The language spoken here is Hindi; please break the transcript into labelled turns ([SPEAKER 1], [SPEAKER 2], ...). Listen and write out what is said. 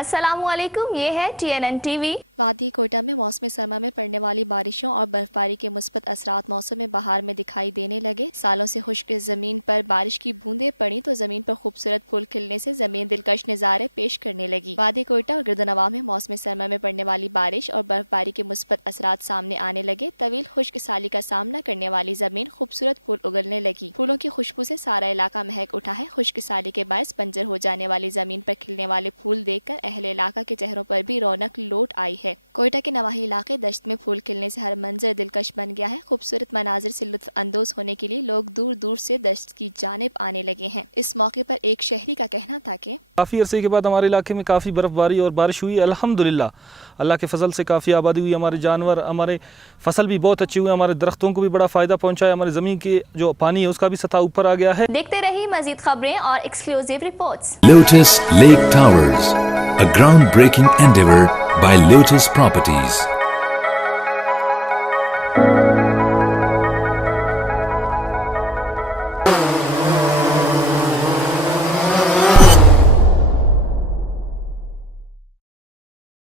[SPEAKER 1] असलकुम ये है T N N T V
[SPEAKER 2] वादी कोटा में मौसम सरमा में पड़ने वाली बारिशों और बर्फबारी के मुस्बत असरात मौसम में बहार में दिखाई देने लगे। सालों से खुश्क ज़मीन पर बारिश की बूंदें पड़ी तो ज़मीन पर खूबसूरत फूल खिलने से ज़मीन दिलकश नज़ारे पेश करने लगी। वादी कोटा और गिरदनवा में मौसम सरमा में पड़ने वाली बारिश और बर्फबारी के मुस्बत असरात सामने आने लगे। तवील खुश्क साली का सामना करने वाली ज़मीन खूबसूरत फूल उगलने लगी। फूलों की खुशबू से सारा इलाका महक उठा है। खुश्क साली के बायस बंजर हो जाने वाली ज़मीन पर खिलने वाले फूल देखकर अहल इलाका के चेहरों पर भी रौनक लौट आई है। कोयटा के नवाही इलाके दश्त में फूल खिलने से हर मंजर दिलकश बन गया है। खूबसूरत मनाजिर से लुत्फ अंदोज होने के लिए लोग दूर दूर से दश्त की जानब आने लगे हैं। इस मौके पर एक शहरी का कहना था कि
[SPEAKER 3] काफ़ी अरसे के बाद हमारे इलाके में काफ़ी बर्फ़बारी और बारिश हुई। अल्हम्दुलिल्लाह अल्लाह के फजल से काफ़ी आबादी हुई। हमारे जानवर हमारे फ़सल भी बहुत अच्छी हुई। हमारे दरख्तों को भी बड़ा फ़ायदा पहुँचा है। हमारे ज़मीन के जो पानी है उसका भी सतह ऊपर आ गया है।
[SPEAKER 1] देखते रहिए मजीद खबरें और exclusive reports
[SPEAKER 4] Lotus Lake Towers, a groundbreaking endeavor by Lotus Properties.